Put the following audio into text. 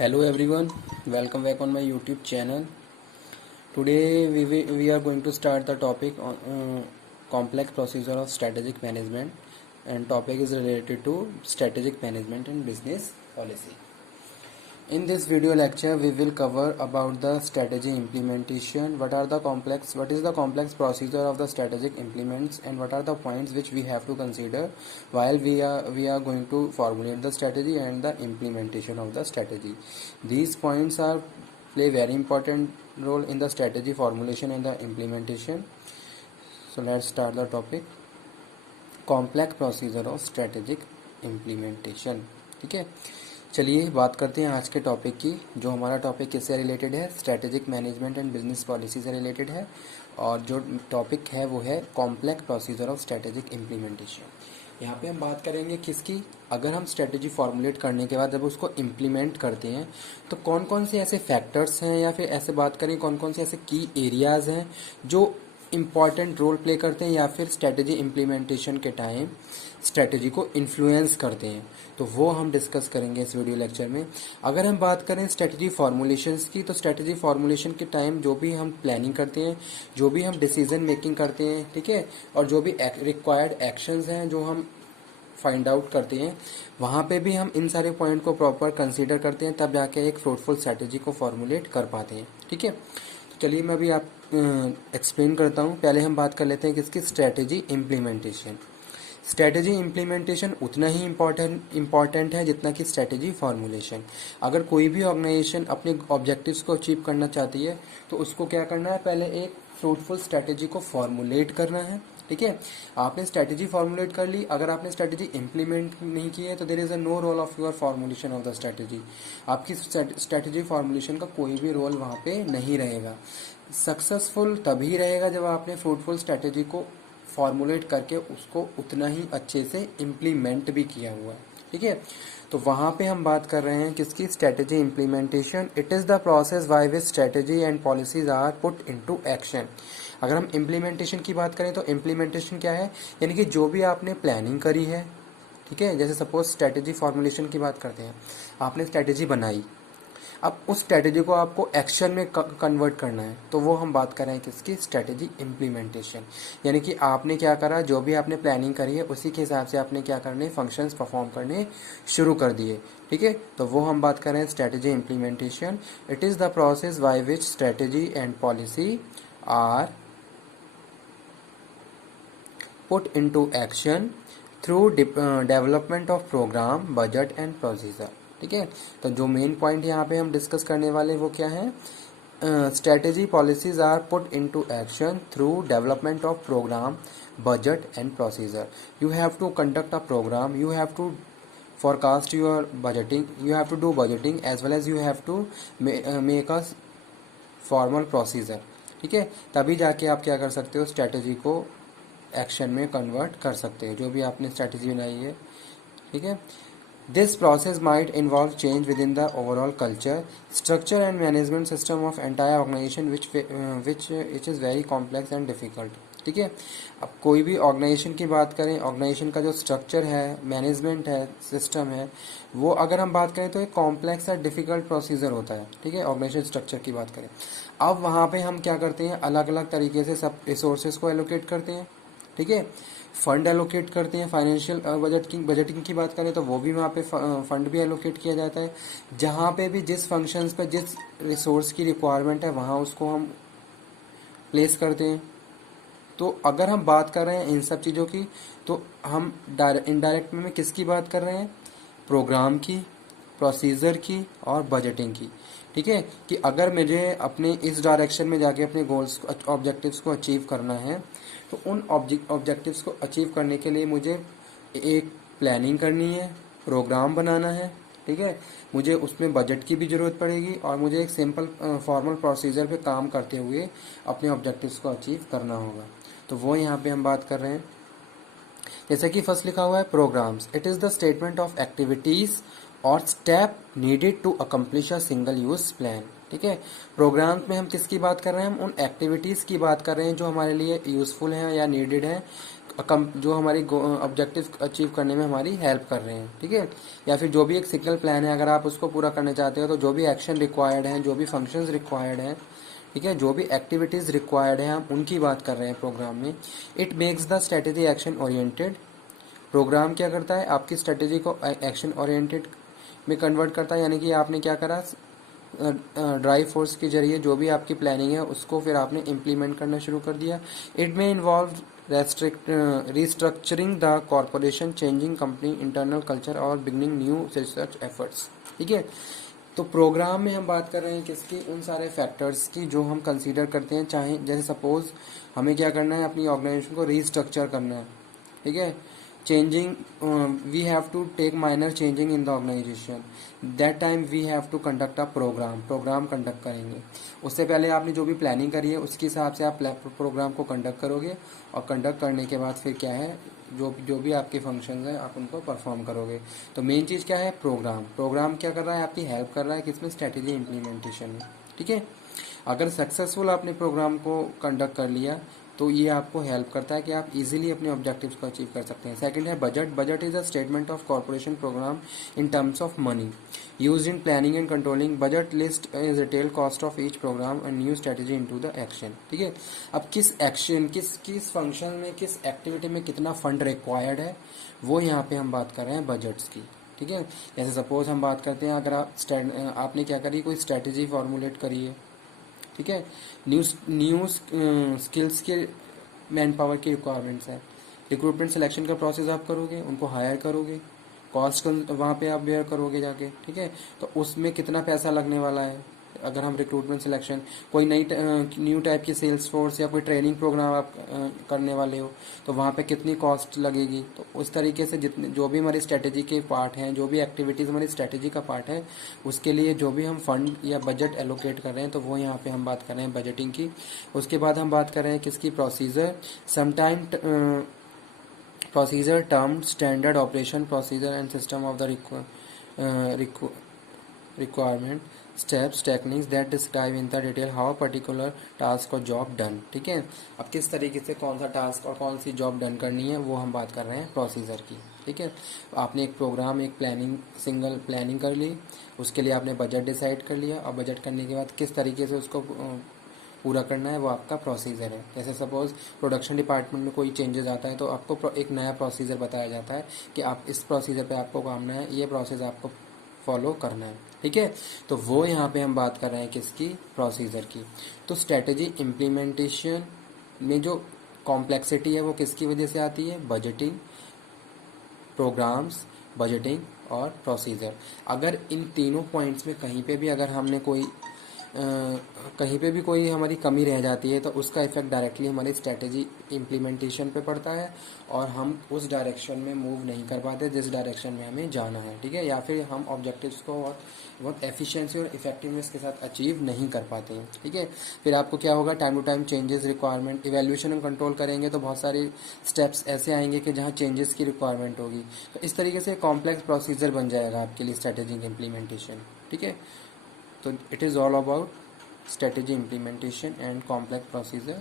Hello everyone, welcome back on my YouTube channel. Today we are going to start the topic on complex procedure of strategic management, and topic is related to strategic management and business policy. In this video lecture we will cover about the strategy implementation, what is the complex procedure of the strategic implements, and what are the points which we have to consider while we are going to formulate the strategy and the implementation of the strategy. These points are play very important role in the strategy formulation and the implementation. So let's start the topic, complex procedure of strategic implementation. ठीक है, चलिए बात करते हैं आज के topic की. जो हमारा टॉपिक किससे रिलेटेड है, strategic management and business policy से रिलेटेड है. और जो टॉपिक है वो है complex procedure of strategic implementation. यहाँ पे हम बात करेंगे किसकी, अगर हम स्ट्रेटेजी फॉर्मुलेट करने के बाद जब उसको इम्प्लीमेंट करते हैं तो कौन कौन से ऐसे फैक्टर्स हैं, या फिर ऐसे बात करें कौन कौन से ऐसे की एरियाज़ हैं जो इम्पॉर्टेंट रोल प्ले करते हैं या फिर स्ट्रेटजी इम्प्लीमेंटेशन के टाइम स्ट्रेटजी को इन्फ्लुएंस करते हैं. तो वो हम डिस्कस करेंगे इस वीडियो लेक्चर में. अगर हम बात करें स्ट्रेटजी फॉर्मुलेशंस की, तो स्ट्रेटजी फॉर्मुलेशन के टाइम जो भी हम प्लानिंग करते हैं, जो भी हम डिसीजन मेकिंग करते हैं, ठीक है, और जो भी रिक्वायर्ड एक्शंस हैं जो हम फाइंड आउट करते हैं, वहाँ पे भी हम इन सारे पॉइंट को प्रॉपर कंसीडर करते हैं, तब जाके एक फ्रूटफुल स्ट्रेटजी को फॉर्मुलेट कर पाते हैं. ठीक है, चलिए मैं अभी आप एक्सप्लेन करता हूँ. पहले हम बात कर लेते हैं किसकी, स्ट्रेटजी इम्प्लीमेंटेशन. स्ट्रेटजी इम्प्लीमेंटेशन उतना ही इम्पॉर्टेंट है जितना कि स्ट्रेटजी फॉर्मुलेशन. अगर कोई भी ऑर्गेनाइजेशन अपने ऑब्जेक्टिव्स को अचीव करना चाहती है तो उसको क्या करना है, पहले एक फ्रूटफुल स्ट्रेटजी को फॉर्मुलेट करना है. ठीक है, आपने स्ट्रेटजी फॉर्मुलेट कर ली, अगर आपने स्ट्रेटजी इम्प्लीमेंट नहीं की है तो there is a no role of your formulation of the strategy. आपकी स्ट्रेटजी फॉर्मुलेशन का कोई भी रोल वहाँ पे नहीं रहेगा. सक्सेसफुल तभी रहेगा जब आपने फ्रूटफुल स्ट्रेटजी को फॉर्मुलेट करके उसको उतना ही अच्छे से इम्प्लीमेंट भी किया हुआ है. ठीक है, तो वहाँ पे हम बात कर रहे हैं किसकी, strategy implementation. It is the process by which strategy and policies are put into action. अगर हम इम्प्लीमेंटेशन की बात करें तो इम्प्लीमेंटेशन क्या है, यानी कि जो भी आपने प्लानिंग करी है, ठीक है, जैसे सपोज स्ट्रेटजी फॉर्मुलेशन की बात करते हैं, आपने स्ट्रेटजी बनाई, अब उस स्ट्रेटजी को आपको एक्शन में कन्वर्ट करना है, तो वो हम बात कर रहे हैं किसकी, स्ट्रेटजी इम्प्लीमेंटेशन. यानी कि आपने क्या करा, जो भी आपने प्लानिंग करी है उसी के हिसाब से आपने क्या करने, फंक्शंस परफॉर्म करने शुरू कर दिए. ठीक है, तो वो हम बात कर रहे हैं strategy implementation. It is the process by which strategy and policy are put into action through development of program, budget and procedure. ठीक है, तो जो मेन पॉइंट यहाँ पे हम डिस्कस करने वाले वो क्या है, strategy policies are put into action through development of program, budget and procedure. You have to conduct a program, you have to forecast your budgeting, you have to do budgeting as well as you have to make a formal procedure. ठीक है, तभी जाके आप क्या कर सकते हो, strategy को एक्शन में कन्वर्ट कर सकते हो, जो भी आपने स्ट्रेटजी बनाई है. ठीक है, this process might involve change within the overall culture, structure and management system of entire organization which is very complex and difficult. ठीक है, अब कोई भी ऑर्गेनाइजेशन की बात करें, ऑर्गेनाइजेशन का जो स्ट्रक्चर है, मैनेजमेंट है, सिस्टम है, वो अगर हम बात करें तो एक कॉम्प्लेक्स और डिफिकल्ट प्रोसीजर होता है. ठीक है, ऑर्गेनाइजेशन स्ट्रक्चर की बात करें, अब वहाँ पे हम क्या करते हैं, अलग अलग तरीके से सब रिसोर्सेज को एलोकेट करते हैं. ठीक है, फंड एलोकेट करते हैं. फाइनेंशियल बजटिंग की बात करें तो वो भी वहाँ पे फंड भी एलोकेट किया जाता है. जहाँ पे भी जिस फंक्शंस पे जिस रिसोर्स की रिक्वायरमेंट है वहाँ उसको हम प्लेस करते हैं. तो अगर हम बात कर रहे हैं इन सब चीज़ों की, तो हम इनडायरेक्ट में किसकी बात कर रहे हैं, प्रोग्राम की, प्रोसीजर की और बजटिंग की. ठीक है, कि अगर मुझे अपने इस डायरेक्शन में जाके अपने गोल्स ऑब्जेक्टिव्स को अचीव करना है, तो उन ऑब्जेक्टिव्स को अचीव करने के लिए मुझे एक प्लानिंग करनी है, प्रोग्राम बनाना है. ठीक है, मुझे उसमें बजट की भी ज़रूरत पड़ेगी और मुझे एक सिंपल फॉर्मल प्रोसीजर पे काम करते हुए अपने ऑब्जेक्टिव्स को अचीव करना होगा. तो वो यहाँ पे हम बात कर रहे हैं. जैसे कि फर्स्ट लिखा हुआ है programs. It is the statement of activities और step needed to accomplish a single use plan. ठीक है, प्रोग्राम्स में हम किसकी बात कर रहे हैं, हम उन एक्टिविटीज़ की बात कर रहे हैं जो हमारे लिए यूज़फुल हैं या नीडेड हैं जो हमारी ऑब्जेक्टिव अचीव करने में हमारी हेल्प कर रहे हैं, ठीक है। या फिर जो भी एक सिग्नल प्लान है, अगर आप उसको पूरा करना चाहते हो तो जो भी एक्शन रिक्वायर्ड हैं, जो भी फंक्शंस रिक्वायर्ड हैं, ठीक है, जो भी एक्टिविटीज़ रिक्वायर्ड हैं, हम उनकी बात कर रहे हैं प्रोग्राम में। It makes the strategy action oriented. Program क्या करता है, आपकी स्ट्रेटेजी को एक्शन ओरिएंटेड में कन्वर्ट करता है, यानी कि आपने क्या करा, ड्राइव फोर्स के जरिए जो भी आपकी प्लानिंग है उसको फिर आपने इम्प्लीमेंट करना शुरू कर दिया। इट में involve restructuring the corporation, changing company internal culture और बिगनिंग न्यू रिसर्च एफर्ट्स, ठीक है। तो प्रोग्राम में हम बात कर रहे हैं किसकी, उन सारे फैक्टर्स की जो हम कंसीडर करते हैं। चाहे जैसे सपोज हमें क्या करना है, अपनी ऑर्गेनाइजेशन को रीस्ट्रक्चर करना है, ठीक है। Changing, we have to take minor changing in the organization, that time we have to conduct a program conduct करेंगे। उससे पहले आपने जो भी प्लानिंग करी है उसके हिसाब से आप प्रोग्राम को कंडक्ट करोगे, और कंडक्ट करने के बाद फिर क्या है, जो भी आपके फंक्शंस हैं आप उनको परफॉर्म करोगे। तो मेन चीज़ क्या है, प्रोग्राम क्या कर रहा है, आपकी हेल्प कर रहा है किसमें, स्ट्रेटेजी इम्प्लीमेंटेशन में, ठीक है। अगर सक्सेसफुल आपने प्रोग्राम को कंडक्ट कर लिया तो ये आपको हेल्प करता है कि आप इजीली अपने ऑब्जेक्टिव्स को अचीव कर सकते हैं। सेकंड है budget is a statement of corporation program in terms of money used in planning and controlling. Budget list is detail cost of each program and new strategy into the action, ठीक है। अब किस action, किस function में, किस activity में कितना fund required है, वो यहाँ पे हम बात कर रहे हैं बजट्स की, ठीक है। जैसे सपोज हम बात करते हैं, अगर आपने क्या करी, कोई स्ट्रेटेजी फॉर्मुलेट करी है, ठीक है। न्यू स्किल्स के मैन पावर की रिक्वायरमेंट्स है, रिक्रूटमेंट सिलेक्शन का प्रोसेस आप करोगे, उनको हायर करोगे, कॉस्ट वहाँ पे आप बेयर करोगे जाके, ठीक है। तो उसमें कितना पैसा लगने वाला है, अगर हम रिक्रूटमेंट सिलेक्शन, कोई न्यू टाइप की सेल्स फोर्स या कोई ट्रेनिंग प्रोग्राम आप करने वाले हो, तो वहाँ पे कितनी कॉस्ट लगेगी। तो उस तरीके से जितने जो भी हमारी स्ट्रेटेजी के पार्ट हैं, जो भी एक्टिविटीज़ हमारी स्ट्रेटेजी का पार्ट है, उसके लिए जो भी हम फंड या बजट एलोकेट कर रहे हैं, तो वो यहाँ पे हम बात कर रहे हैं बजटिंग की। उसके बाद हम बात कर रहे हैं किसकी, procedure. Sometime procedure term standard operation procedure and system of the requirement steps techniques that describe in the detail how particular task और जॉब डन, ठीक है। अब किस तरीके से कौन सा टास्क और कौन सी जॉब डन करनी है, वो हम बात कर रहे हैं प्रोसीजर की, ठीक है। आपने एक प्रोग्राम, एक सिंगल प्लानिंग कर ली, उसके लिए आपने बजट डिसाइड कर लिया, और बजट करने के बाद किस तरीके से उसको पूरा करना है, वो आपका प्रोसीजर है। जैसे सपोज प्रोडक्शन डिपार्टमेंट में कोई चेंजेस आता है तो आपको एक नया प्रोसीजर बताया जाता है कि आप इस प्रोसीजर पे आपको काम है, ये प्रोसेस आपको फॉलो करना है, ठीक है। तो वो यहाँ पे हम बात कर रहे हैं किसकी, प्रोसीजर की। तो स्ट्रेटेजी इम्प्लीमेंटेशन में जो कॉम्प्लेक्सिटी है वो किसकी वजह से आती है, बजटिंग, प्रोग्राम्स, बजटिंग और प्रोसीजर। अगर इन तीनों पॉइंट्स में कहीं पे भी अगर हमने कहीं पे भी कोई हमारी कमी रह जाती है तो उसका इफेक्ट डायरेक्टली हमारी स्ट्रेटेजी इम्प्लीमेंटेशन पे पड़ता है, और हम उस डायरेक्शन में मूव नहीं कर पाते जिस डायरेक्शन में हमें जाना है, ठीक है। या फिर हम ऑब्जेक्टिव्स को बहुत एफिशिएंसी और इफेक्टिवनेस के साथ अचीव नहीं कर पाते हैं, ठीक है। फिर आपको क्या होगा, time to time changes requirement, evaluation और कंट्रोल करेंगे तो बहुत सारे स्टेप्स ऐसे आएंगे कि जहाँ चेंजेस की रिक्वायरमेंट होगी। तो इस तरीके से कॉम्प्लेक्स प्रोसीजर बन जाएगा आपके लिए स्ट्रेटेजिक इम्प्लीमेंटेशन, ठीक है। So it is all about strategy implementation and complex procedure.